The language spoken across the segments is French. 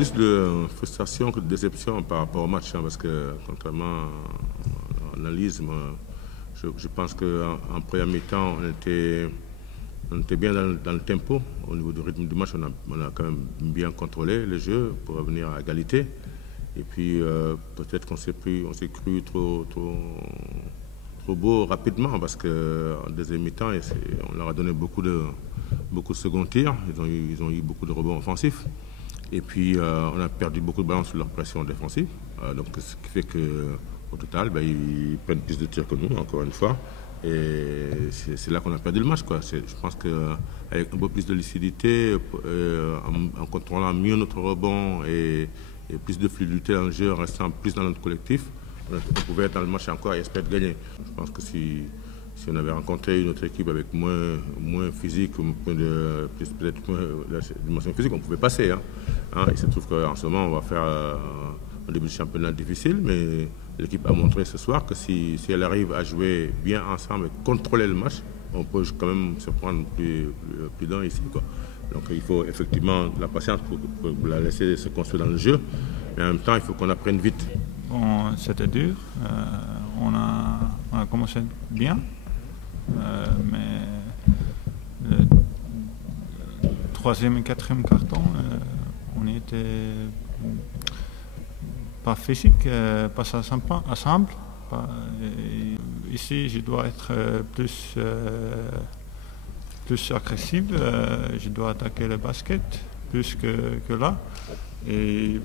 plus de frustration que de déception par rapport au match, parce que contrairement à l'analyse, je pense qu'en première mi-temps, on était bien dans le tempo. Au niveau du rythme du match, on a quand même bien contrôlé le jeu pour revenir à égalité. Et puis peut-être qu'on s'est cru trop beau rapidement, parce qu'en deuxième mi-temps, on leur a donné beaucoup de second tirs. Ils ont eu beaucoup de rebonds offensifs. Et puis on a perdu beaucoup de ballons sous leur pression défensive. Donc ce qui fait qu'au total, ils prennent plus de tirs que nous, encore une fois. Et c'est là qu'on a perdu le match, quoi. Je pense qu'avec un peu plus de lucidité, en contrôlant mieux notre rebond et plus de fluidité dans le jeu, en restant plus dans notre collectif, on pouvait être dans le match encore et espérer de gagner. Je pense que si on avait rencontré une autre équipe avec moins physique, peut-être moins de dimension physique, on pouvait passer. Il se trouve qu'en ce moment, on va faire un début de championnat difficile, mais l'équipe a montré ce soir que si elle arrive à jouer bien ensemble et contrôler le match, on peut quand même se prendre plus d'un ici, quoi. Donc il faut effectivement de la patience pour la laisser se construire dans le jeu, mais en même temps, il faut qu'on apprenne vite. Bon, c'était dur. On a commencé bien, mais le troisième et quatrième carton, on était pas physique, pas ensemble. Ici, je dois être plus agressif. Je dois attaquer le basket plus que là. Et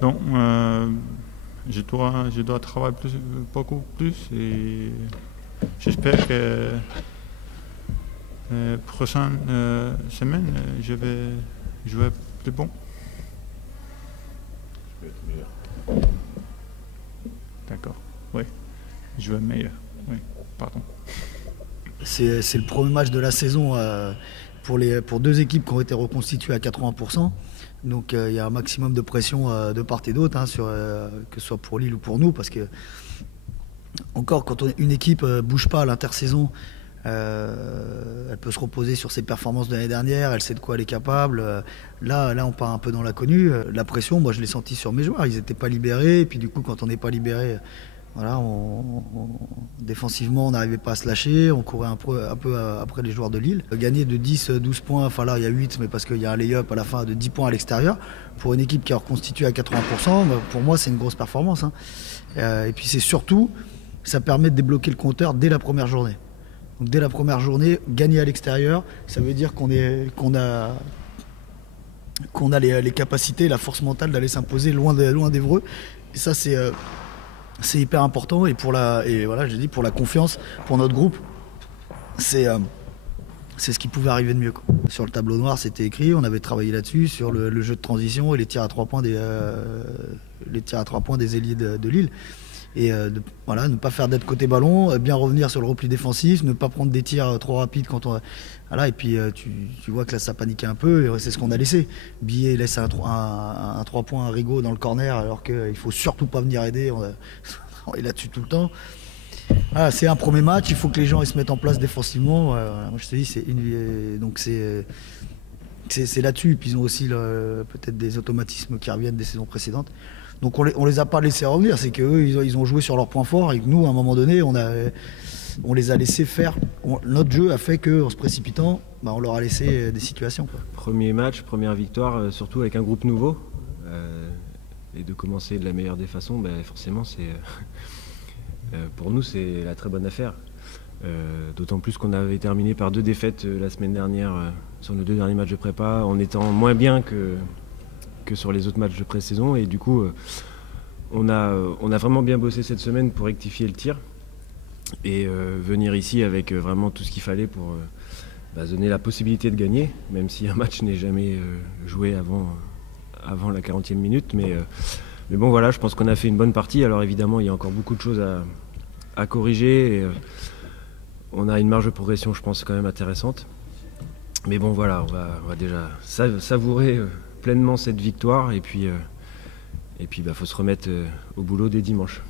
donc, je dois travailler beaucoup plus. Et j'espère que la prochaine semaine, je vais jouer plus bon. Je vais être meilleur. D'accord, oui. Jouer meilleur, oui, pardon. C'est le premier match de la saison pour deux équipes qui ont été reconstituées à 80%. Donc il y a un maximum de pression de part et d'autre, que ce soit pour Lille ou pour nous, parce que encore quand une équipe bouge pas à l'intersaison, elle peut se reposer sur ses performances de l'année dernière, elle sait de quoi elle est capable. Là on part un peu dans l'inconnu. La pression, moi je l'ai senti sur mes joueurs, ils n'étaient pas libérés, et puis du coup quand on n'est pas libéré, voilà, défensivement on n'arrivait pas à se lâcher, on courait un peu après les joueurs de Lille. Gagner de 10, 12 points, enfin là il y a 8, mais parce qu'il y a un lay-up à la fin de 10 points à l'extérieur, pour une équipe qui est reconstituée à 80%, pour moi c'est une grosse performance. Et puis c'est surtout, ça permet de débloquer le compteur dès la première journée. Donc dès la première journée, gagner à l'extérieur, ça veut dire qu'on a les capacités, la force mentale d'aller s'imposer loin d'Évreux. Et ça c'est hyper important, et pour la confiance, pour notre groupe, c'est ce qui pouvait arriver de mieux, quoi. Sur le tableau noir, c'était écrit, on avait travaillé là-dessus, sur le jeu de transition et les tirs à 3 points des ailiers de Lille. Et ne pas faire d'être côté ballon, bien revenir sur le repli défensif, ne pas prendre des tirs trop rapides quand on... Voilà, et puis tu vois que là ça paniquait un peu, et c'est ce qu'on a laissé. Billet laisse un 3 points à Rigaud dans le corner, alors qu'il faut surtout pas venir aider, on est là-dessus tout le temps. Voilà, c'est un premier match, il faut que les gens ils se mettent en place défensivement. Moi je te dis, c'est là-dessus. Puis ils ont aussi peut-être des automatismes qui reviennent des saisons précédentes. Donc on les a pas laissés revenir, c'est qu'eux ils ont joué sur leurs points forts, et que nous à un moment donné on les a laissés faire. Notre jeu a fait qu'en se précipitant, on leur a laissé des situations, quoi. Premier match, première victoire, surtout avec un groupe nouveau, et de commencer de la meilleure des façons, forcément pour nous c'est la très bonne affaire. D'autant plus qu'on avait terminé par 2 défaites la semaine dernière sur nos 2 derniers matchs de prépa, en étant moins bien que sur les autres matchs de pré-saison, et du coup on a vraiment bien bossé cette semaine pour rectifier le tir et venir ici avec vraiment tout ce qu'il fallait pour donner la possibilité de gagner, même si un match n'est jamais joué avant la 40e minute, mais bon voilà, je pense qu'on a fait une bonne partie. Alors évidemment il y a encore beaucoup de choses à corriger, et on a une marge de progression, je pense, quand même intéressante, mais bon voilà, on va déjà savourer pleinement cette victoire, et puis faut se remettre au boulot dès dimanche.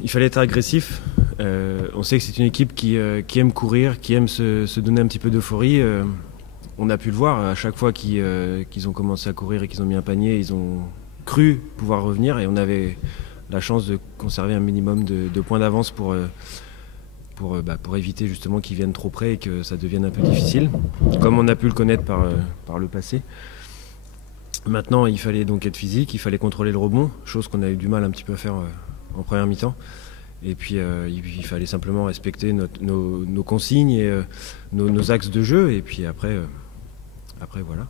Il fallait être agressif. On sait que c'est une équipe qui aime courir, qui aime se donner un petit peu d'euphorie. on a pu le voir, à chaque fois qu'ils ont commencé à courir et qu'ils ont mis un panier, ils ont cru pouvoir revenir et on avait la chance de conserver un minimum de points d'avance pour éviter justement qu'ils viennent trop près et que ça devienne un peu difficile, comme on a pu le connaître par le passé. Maintenant, il fallait donc être physique, il fallait contrôler le rebond, chose qu'on a eu du mal un petit peu à faire en première mi-temps. Et puis il fallait simplement respecter nos consignes et nos axes de jeu. Et puis après voilà.